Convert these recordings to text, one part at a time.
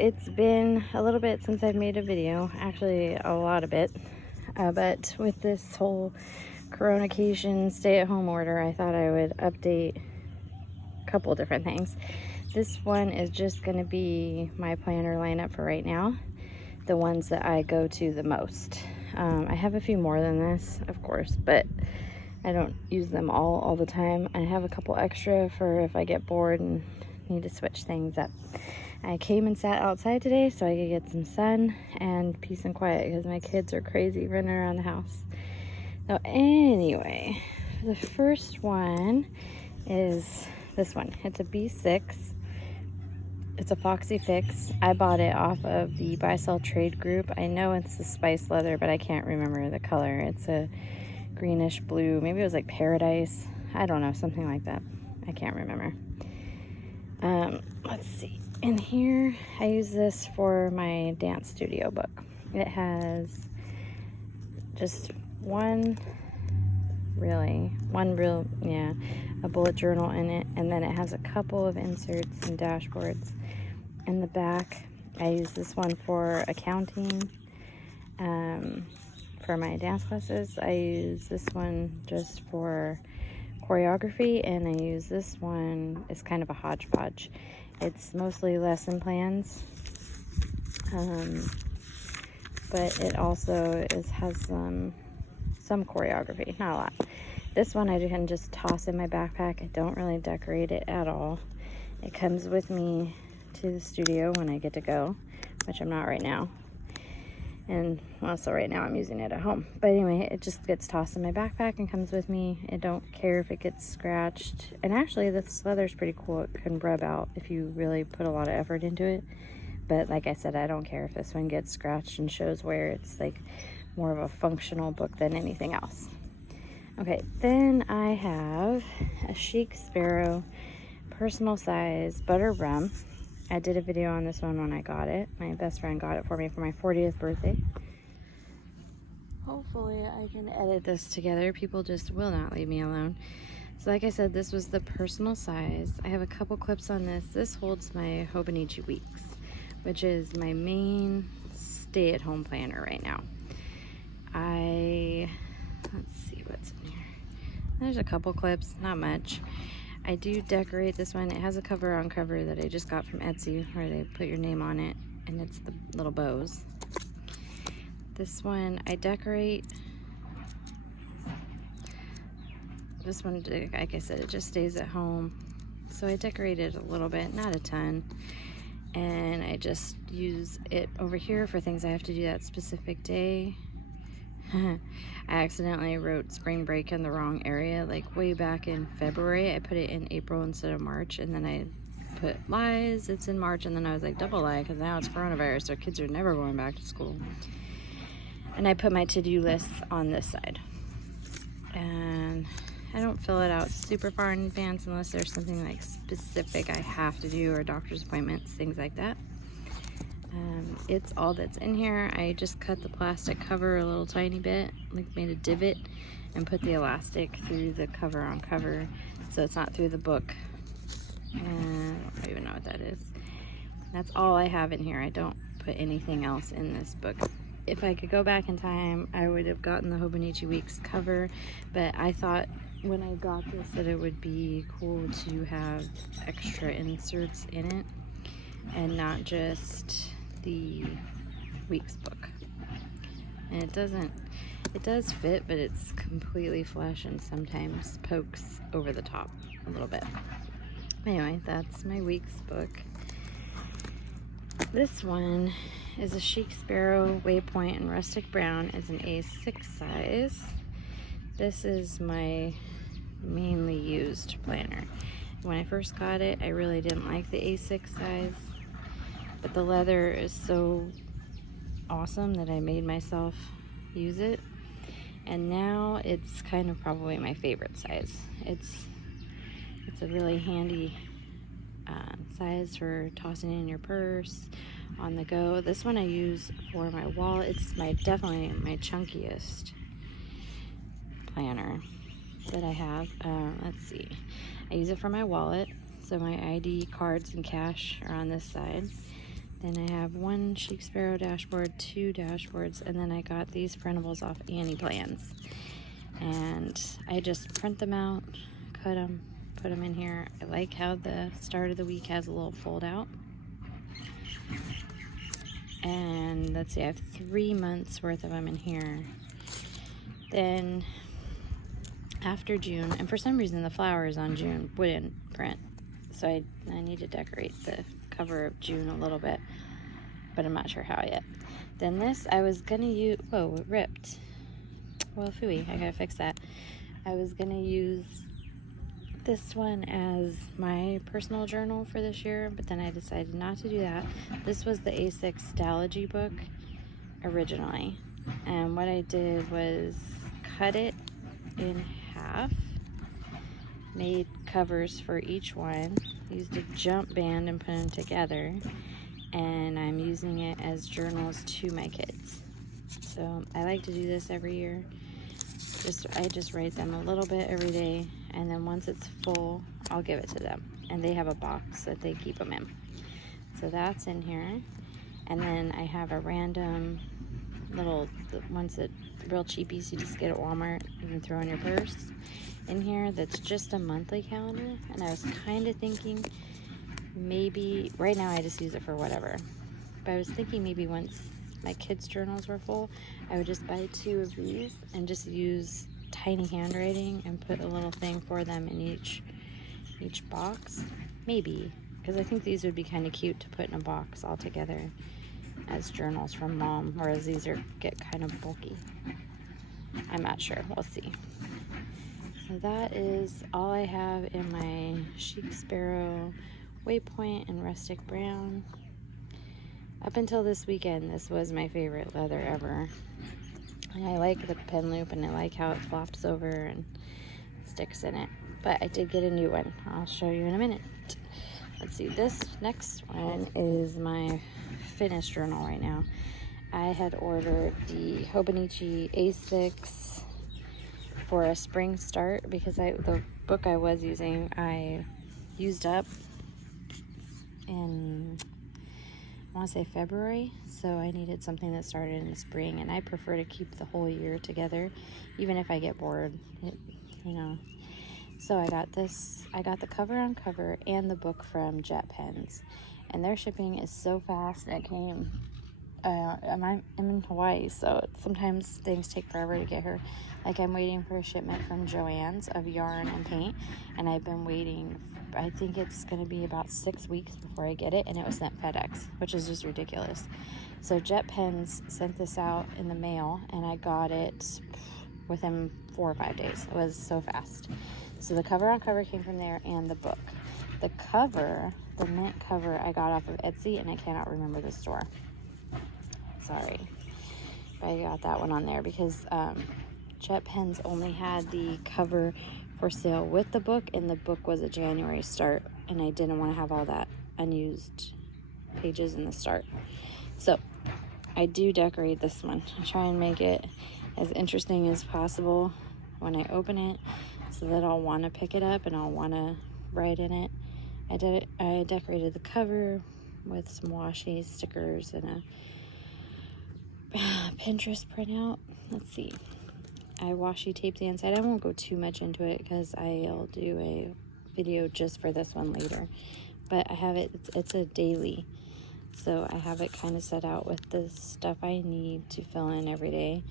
it's been a little bit since I've made a video, actually a lot of it, but with this whole coronacation stay-at-home order, I thought I would update a couple different things. This one is just going to be my planner lineup for right now, the ones that I go to the most. I have a few more than this, of course, but I don't use them all the time. I have a couple extra for if I get bored and need to switch things up. I came and sat outside today so I could get some sun and peace and quiet because my kids are crazy running around the house. So anyway, the first one is this one. It's a B6. It's a Foxy Fix. I bought it off of the Buy Sell Trade group. I know it's the spice leather, but I can't remember the color. It's a greenish blue. Maybe it was like paradise. I don't know, something like that. I can't remember. Let's see. In here, I use this for my dance studio book. It has just a bullet journal in it, and then it has a couple of inserts and dashboards. In the back, I use this one for accounting. For my dance classes, I use this one just for choreography, and I use this one, it's kind of a hodgepodge. It's mostly lesson plans, but it also has some choreography, not a lot. This one I can just toss in my backpack. I don't really decorate it at all. It comes with me to the studio when I get to go, which I'm not right now. And also right now I'm using it at home. But anyway, it just gets tossed in my backpack and comes with me. I don't care if it gets scratched. And actually this leather is pretty cool. It can rub out if you really put a lot of effort into it. But like I said, I don't care if this one gets scratched and shows wear. It's like more of a functional book than anything else. Okay, then I have a Chic Sparrow personal size butter rum. I did a video on this one when I got it. My best friend got it for me for my 40th birthday. Hopefully I can edit this together. People just will not leave me alone. So like I said, this was the personal size. I have a couple clips on this. This holds my Hobonichi Weeks, which is my main stay-at-home planner right now. Let's see what's in here. There's a couple clips, not much. I do decorate this one. It has a cover on cover that I just got from Etsy where they put your name on it, and it's the little bows. This one I decorate. This one, like I said, it just stays at home. So I decorated a little bit, not a ton. And I just use it over here for things I have to do that specific day. I accidentally wrote spring break in the wrong area, like way back in February. I put it in April instead of March, and then I put lies, it's in March, and then I was like double lie because now it's coronavirus, so kids are never going back to school. And I put my to-do list on this side, and I don't fill it out super far in advance unless there's something like specific I have to do, or doctor's appointments, things like that. It's all that's in here. I just cut the plastic cover a little tiny bit, like made a divot, and put the elastic through the cover on cover so it's not through the book. I don't even know what that is. That's all I have in here. I don't put anything else in this book. If I could go back in time, I would have gotten the Hobonichi Weeks cover, but I thought when I got this that it would be cool to have extra inserts in it and not just the Weeks book. And it does fit, but it's completely flush and sometimes pokes over the top a little bit. Anyway, that's my Weeks book. This one is a Chic Sparrow Waypoint in Rustic Brown. It's an A6 size. This is my mainly used planner. When I first got it, I really didn't like the A6 size, but the leather is so awesome that I made myself use it, and now it's kind of probably my favorite size. It's a really handy size for tossing in your purse, on the go. This one I use for my wallet. It's definitely my chunkiest planner that I have. Let's see, I use it for my wallet, so my ID, cards, and cash are on this side. Then I have one Chic Sparrow dashboard, 2 dashboards, and then I got these printables off Annie Plans. And I just print them out, cut them, put them in here. I like how the start of the week has a little fold out. And let's see, I have 3 months worth of them in here. Then after June, and for some reason the flowers on June wouldn't print, so I need to decorate the cover of June a little bit, but I'm not sure how yet. Then this, I was gonna use, whoa, it ripped. Well, phooey, I gotta fix that. I was gonna use this one as my personal journal for this year, but then I decided not to do that. This was the A6 Stalogy book originally, and what I did was cut it in half, made covers for each one, used a jump band and put them together, and I'm using it as journals to my kids. So I like to do this every year. I just write them a little bit every day, and then once it's full, I'll give it to them, and they have a box that they keep them in. So that's in here. And then I have a random little, the ones that real cheapies you just get at Walmart, you can throw in your purse, in here, that's just a monthly calendar. And I was kind of thinking maybe, right now I just use it for whatever, but I was thinking maybe once my kids' journals were full, I would just buy 2 of these and just use tiny handwriting and put a little thing for them in each box, maybe, because I think these would be kind of cute to put in a box all together as journals from mom, whereas these get kind of bulky. I'm not sure, we'll see. So that is all I have in my Chic Sparrow Waypoint and Rustic Brown. Up until this weekend, this was my favorite leather ever. And I like the pen loop, and I like how it flops over and sticks in it. But I did get a new one. I'll show you in a minute. Let's see, this next one is my fitness journal right now. I had ordered the Hobonichi A6 for a spring start because the book I was using, I used up in, I want to say February, so I needed something that started in the spring, and I prefer to keep the whole year together, even if I get bored, you know. So I got this, I got the cover on cover and the book from Jet Pens, and their shipping is so fast. It came, I'm in Hawaii, so sometimes things take forever to get here. Like I'm waiting for a shipment from Joann's of yarn and paint, and I've been waiting, I think it's going to be about 6 weeks before I get it, and it was sent FedEx, which is just ridiculous. So Jet Pens sent this out in the mail, and I got it within 4 or 5 days. It was so fast. So the cover on cover came from there, and the book. The cover, the mint cover, I got off of Etsy, and I cannot remember the store. Sorry. But I got that one on there because Jet Pens only had the cover for sale with the book, and the book was a January start, and I didn't want to have all that unused pages in the start. So I do decorate this one. I try and make it as interesting as possible when I open it, so that I'll want to pick it up and I'll want to write in it. I decorated the cover with some washi stickers and a Pinterest printout. Let's see. I washi taped the inside. I won't go too much into it because I'll do a video just for this one later. But I have it, it's a daily. So I have it kind of set out with the stuff I need to fill in every day.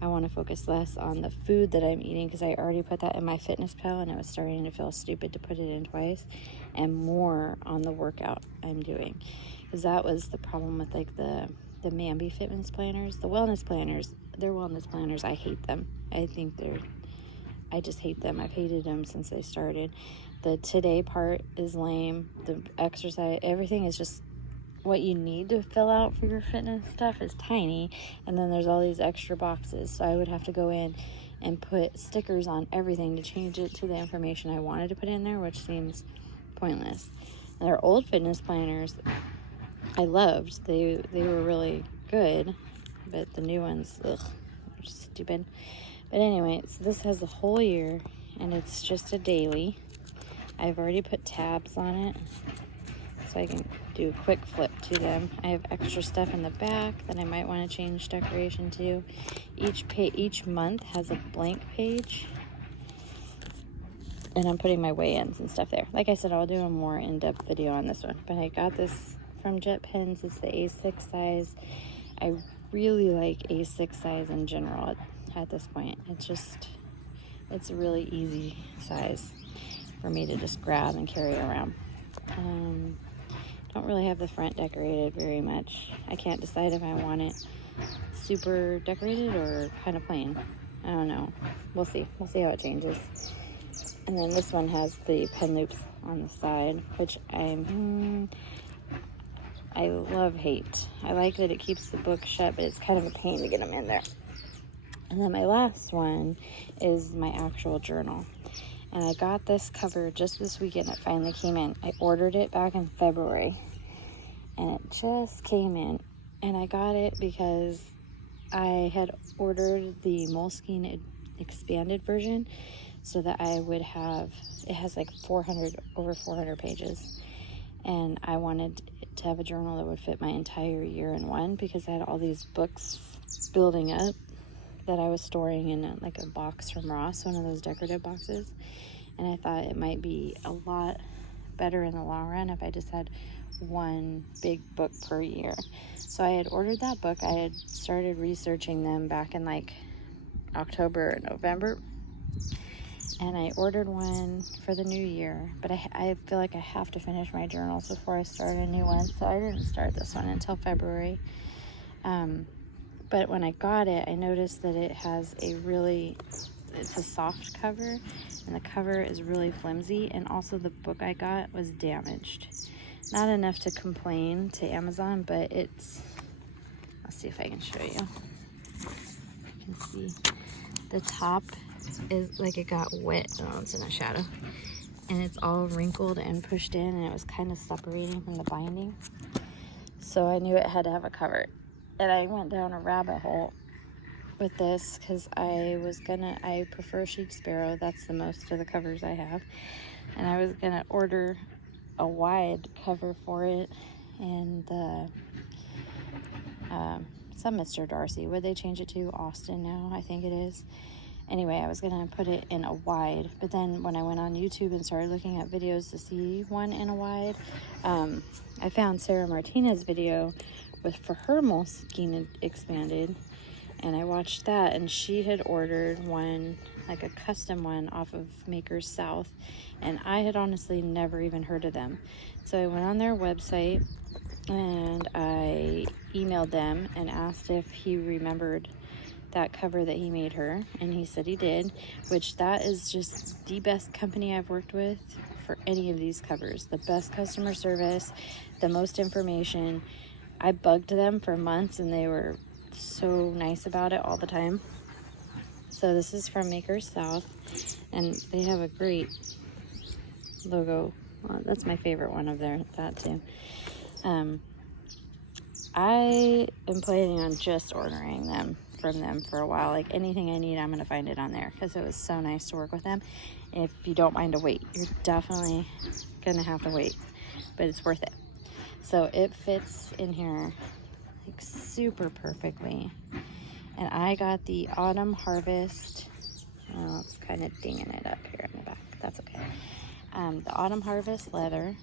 I want to focus less on the food that I'm eating because I already put that in my fitness pal, and it was starting to feel stupid to put it in twice, and more on the workout I'm doing. Because that was the problem with like the Mambi fitness planners, the wellness planners. They're wellness planners. I hate them. I just hate them. I've hated them since they started. The today part is lame. The exercise, everything is just what you need to fill out for your fitness stuff is tiny, and then there's all these extra boxes, so I would have to go in and put stickers on everything to change it to the information I wanted to put in there, which seems pointless. Their old fitness planners I loved. They were really good, but the new ones, ugh, they're stupid. But anyway, so this has the whole year, and it's just a daily. I've already put tabs on it, so I can do a quick flip to them. I have extra stuff in the back that I might want to change decoration to. Each month has a blank page, and I'm putting my weigh-ins and stuff there. Like I said, I'll do a more in-depth video on this one, but I got this from Jet Pens. It's the A6 size. I really like A6 size in general at this point. It's a really easy size for me to just grab and carry around. Don't really have the front decorated very much. I can't decide if I want it super decorated or kind of plain. I don't know. We'll see. We'll see how it changes. And then this one has the pen loops on the side, which I love-hate. I like that it keeps the book shut, but it's kind of a pain to get them in there. And then my last one is my actual journal. And I got this cover just this weekend. It finally came in. I ordered it back in February, and it just came in. And I got it because I had ordered the Moleskine expanded version so that I would have, it has like over 400 pages. And I wanted to have a journal that would fit my entire year in one, because I had all these books building up that I was storing in like a box from Ross, one of those decorative boxes. And I thought it might be a lot better in the long run if I just had one big book per year. So I had ordered that book. I had started researching them back in like October or November. And I ordered one for the new year, but I feel like I have to finish my journals before I start a new one, so I didn't start this one until February. But when I got it, I noticed that it has it's a soft cover, and the cover is really flimsy, and also the book I got was damaged. Not enough to complain to Amazon, but let's see if I can show you. You can see the top is like it got wet. Oh, it's in a shadow. And it's all wrinkled and pushed in, and it was kind of separating from the binding. So I knew it had to have a cover. And I went down a rabbit hole with this because I prefer Chic Sparrow. That's the most of the covers I have. And I was gonna order a wide cover for it, and some Mr. Darcy. Would they change it to Austin now? I think it is. Anyway, I was gonna put it in a wide, but then when I went on YouTube and started looking at videos to see one in a wide, I found Sarah Martinez's video for her Moleskine expanded, and I watched that, and she had ordered one, like a custom one off of Makers South, and I had honestly never even heard of them. So I went on their website and I emailed them and asked if he remembered that cover that he made her, and he said he did, which that is just the best company I've worked with for any of these covers. The best customer service, the most information. I bugged them for months, and they were so nice about it all the time. So this is from Makers South, and they have a great logo. Well, that's my favorite one of that too. I am planning on just ordering them from them for a while. Like anything I need, I'm going to find it on there, because it was so nice to work with them. If you don't mind to wait, you're definitely going to have to wait, but it's worth it. So it fits in here like super perfectly. And I got the Autumn Harvest. Oh, it's kind of dinging it up here in the back. That's okay. The Autumn Harvest leather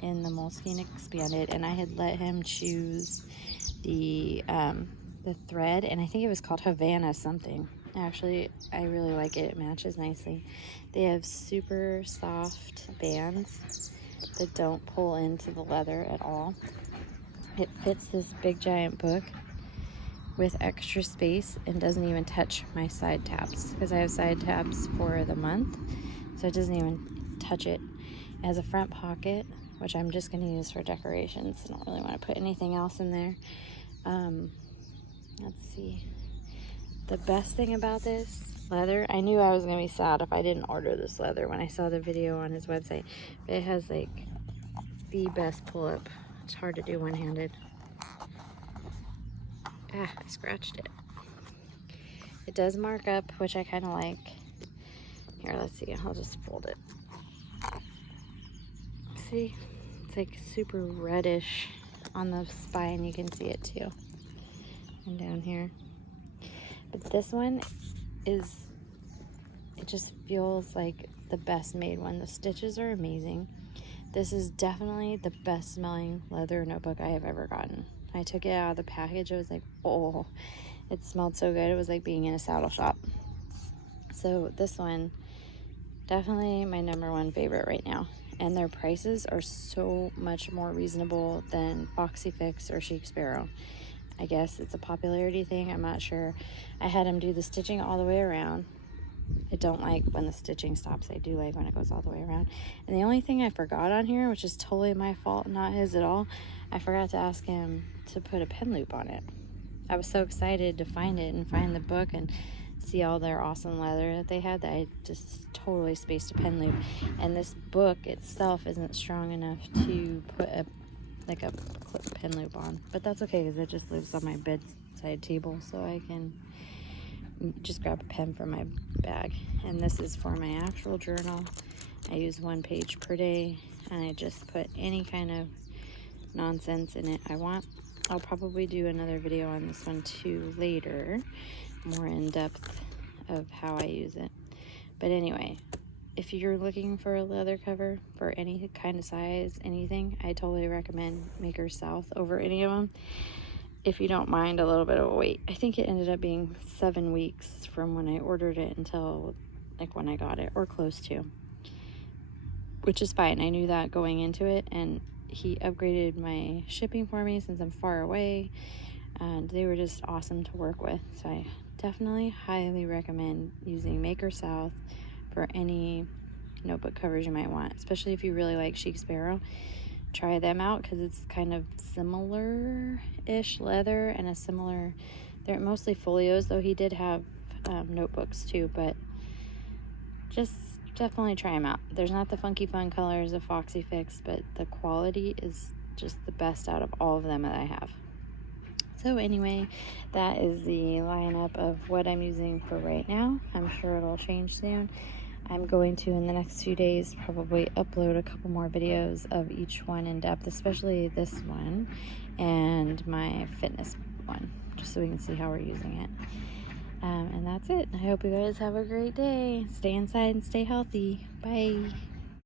in the Moleskine expanded, and I had let him choose the thread, and I think it was called Havana something. Actually, I really like it. It matches nicely. They have super soft bands that don't pull into the leather at all. It fits this big giant book with extra space and doesn't even touch my side tabs, because I have side tabs for the month, so it doesn't even touch it. It has a front pocket, which I'm just going to use for decorations. I don't really want to put anything else in there. Let's see. The best thing about this leather, I knew I was going to be sad if I didn't order this leather when I saw the video on his website. But it has like the best pull-up. It's hard to do one-handed. I scratched it. It does mark up, which I kind of like. Here, let's see. I'll just fold it. See? It's like super reddish on the spine. You can see it too. And down here. But this one is, it just feels like the best made one. The stitches are amazing. This is definitely the best smelling leather notebook I have ever gotten. I took it out of the package. I was like, oh, it smelled so good. It was like being in a saddle shop. So this one, definitely my #1 favorite right now. And their prices are so much more reasonable than Foxy Fix or Chic Sparrow. I guess it's a popularity thing. I'm not sure. I had them do the stitching all the way around. I don't like when the stitching stops. I do like when it goes all the way around. And the only thing I forgot on here, which is totally my fault, not his at all, I forgot to ask him to put a pen loop on it. I was so excited to find it and find the book and see all their awesome leather that they had that I just totally spaced a pen loop. And this book itself isn't strong enough to put a clip pen loop on, but that's okay because it just lives on my bedside table, so I can just grab a pen from my bag. And this is for my actual journal. I use 1 page per day, and I just put any kind of nonsense in it I want. I'll probably do another video on this one too later, more in depth of how I use it. But anyway, if you're looking for a leather cover for any kind of size, anything, I totally recommend Maker South over any of them. If you don't mind a little bit of a wait. I think it ended up being 7 weeks from when I ordered it until like when I got it, or close to, which is fine. I knew that going into it, and he upgraded my shipping for me since I'm far away, and they were just awesome to work with. So I definitely highly recommend using Maker South for any notebook covers you might want, especially if you really like Chic Sparrow. Try them out because it's kind of similar-ish leather and a similar, they're mostly folios, though he did have notebooks too, but just definitely try them out. There's not the funky fun colors of Foxy Fix, but the quality is just the best out of all of them that I have. So anyway, that is the lineup of what I'm using for right now. I'm sure it'll change soon. I'm going to, in the next few days, probably upload a couple more videos of each one in depth, especially this one and my fitness one, just so we can see how we're using it. And that's it. I hope you guys have a great day. Stay inside and stay healthy. Bye.